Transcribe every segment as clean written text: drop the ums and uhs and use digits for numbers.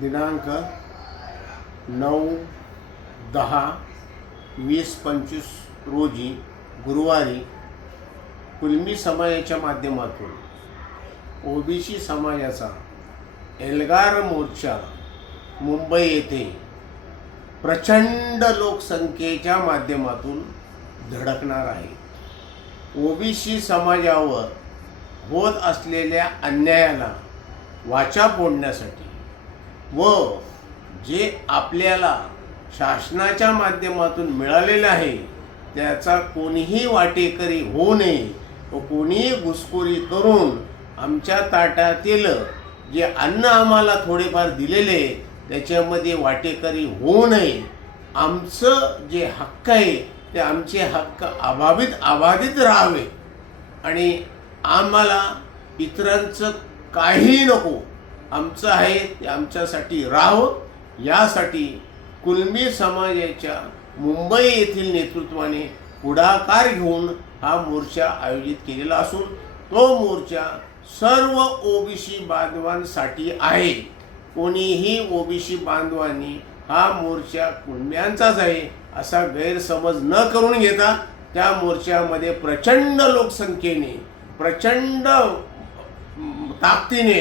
दिनांक 9/10/2025 रोजी गुरुवारी कुलमी समाजाच्या माध्यमातून ओबीसी समाजाचा एल्गार मोर्चा मुंबई येथे प्रचंड लोकसंख्येच्या माध्यमातून धडकणार आहे। ओबीसी समाजावर होत असलेल्या अन्यायाला वाचा फोडण्यासाठी व जे आपल्याला शासनाच्या माध्यमातून मिळालेले आहे त्याचा कोणीही वाटेकरी होऊ नये व कोणीही घुसखोरी करून आमच्या ताटातील जे अन्न आम्हाला थोडेफार दिलेले त्याच्यामध्ये वाटेकरी होऊ नये। आमचं जे हक्क आहे ते आमचे हक्क अबाधित राहावे आणि आम्हाला इतरांचं काही नको, आमचं आहे ते आमच्यासाठी राहावं। यासाठी कुलमी समाजाच्या मुंबई येथील नेतृत्वाने पुढाकार घेऊन हा मोर्चा आयोजित केलेला असून तो मोर्चा सर्व ओबीसी बांधवांसाठी आहे। कोणीही ओबीसी बांधवांनी हा मोर्चा कुलम्यांचाच आहे असा गैरसमज न करून घेता त्या मोर्चामध्ये प्रचंड लोकसंख्येने प्रचंड ताकदीने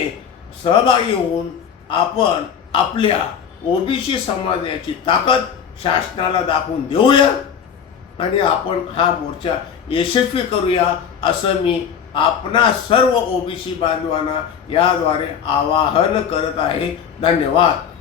सहभागी होऊन आपण आपल्या ओबीसी समाजाची ताकद शासनाला दाखवून देऊया आणि आपण हा मोर्चा यशस्वी करूया असं मी आपणा सर्व ओबीसी बांधवांना याद्वारे आवाहन करत आहे। धन्यवाद।